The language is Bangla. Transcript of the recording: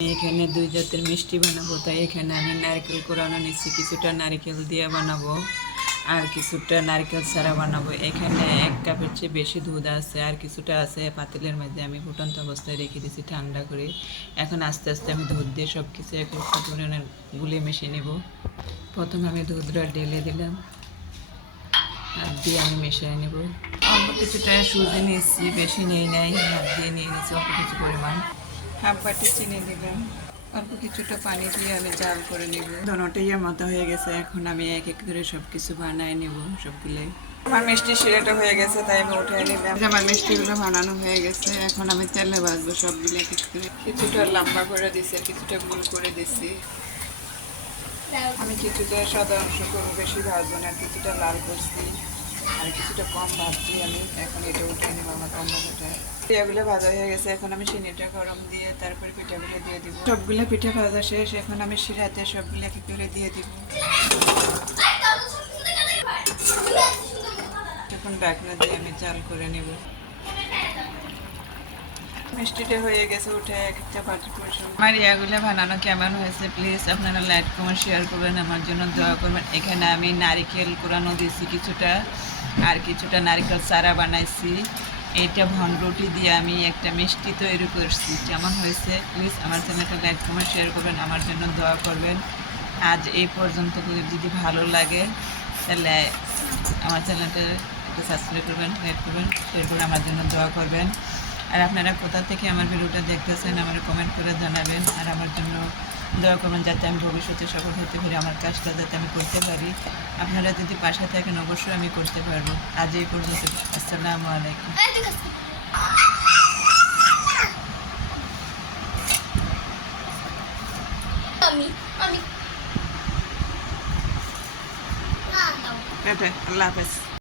এখানে দুই জাতের মিষ্টি বানাবো, তাই এখানে আমি নারকেল কোরানো নিচ্ছি। কিছুটা নারকেল দিয়ে বানাবো আর কিছুটা নারকেল ছাড়া বানাবো। এখানে 1 কাপের চেয়ে বেশি দুধ আছে আর কিছুটা আছে পাতিলের মধ্যে আমি ফুটন্ত অবস্থায় রেখে দিয়েছি ঠান্ডা করে। এখন আস্তে আস্তে আমি দুধ দিয়ে সব কিছু একটু ধরনের গুলিয়ে মিশিয়ে নেব। প্রথমে আমি দুধটা ঢেলে দিলাম, হাত দিয়ে আমি মিশিয়ে নেব। অল্প কিছুটা সুজি নিয়েছি, বেশি নেই নাই, হাত দিয়ে নিয়ে নিয়েছি অল্প কিছু পরিমাণ। হাফ বাটি চিনি দিলাম, অল্প কিছুটা পানি দিয়ে আমি জাল করে নেব। দোনোটাই মতো হয়ে গেছে। এখন আমি এক এক করে সব কিছু বানায় নেব সবগুলো। আমার মিষ্টি শিরাটা হয়ে গেছে, তাই আমি উঠে নিলাম। আমার মিষ্টিগুলো বানানো হয়ে গেছে, এখন আমি তেলে ভাজবো সবগুলো এক এক করে। কিছুটা লম্বা করে দিছি, কিছুটা গোল করে দিছি। আমি কিছুটা সাদা অংশ করবো, বেশি ভাজবো না। কিছুটা লাল করছি আর কিছুটা কম ভাজছি আমি। এখন এটা উঠে নেবো আমার অন্য কোটায়। পিঠাগুলো ভাজা হয়ে গেছে, এখন আমি চিনিটা গরম দিয়ে তারপরে পিঠাগুলো দিয়ে দিব। সবগুলো পিঠা ভাজা শেষ, এখন আমি শিরাতে সবগুলো এক করে দিয়ে দিব। এখন ঢাকনা দিয়ে আমি চাল করে নেব। মিষ্টিটা হয়ে গেছে, উঠে একটা বাটি পরিষ্কার। আমার ইয়াগুলো বানানো কেমন হয়েছে প্লিজ আপনারা লাইক কমেন্ট শেয়ার করবেন, আমার জন্য দোয়া করবেন। এখানে আমি নারিকেল কোরানো দিয়েছি কিছুটা আর কিছুটা নারিকেল চারা বানাইছি। এইটা ভনরুটি দিয়ে আমি একটা মিষ্টি তৈরি করছি। কেমন হয়েছে প্লিজ আমার চ্যানেলটা লাইক কমেন্ট শেয়ার করবেন, আমার জন্য দোয়া করবেন। আজ এই পর্যন্ত যদি ভালো লাগে তাহলে আমার চ্যানেলটা একটু সাবস্ক্রাইব করবেন, লাইক করবেন, শেয়ার করে আমার জন্য দোয়া করবেন। আর আপনারা কোথা থেকে আমার ভিডিওটা দেখতেছেন আমার কমেন্ট করে জানাবেন। আর আমার জন্য দোয়া করবেন যাতে আমি ভবিষ্যতে সফল হতে পারি, আমার কাজটা যাতে আমি করতে পারি। আপনারা যদি পাশে থাকেন অবশ্যই আমি করতে পারবো। আজ এই পর্যন্ত, আসসালামু আলাইকুম। আল্লাহ হাফেজ।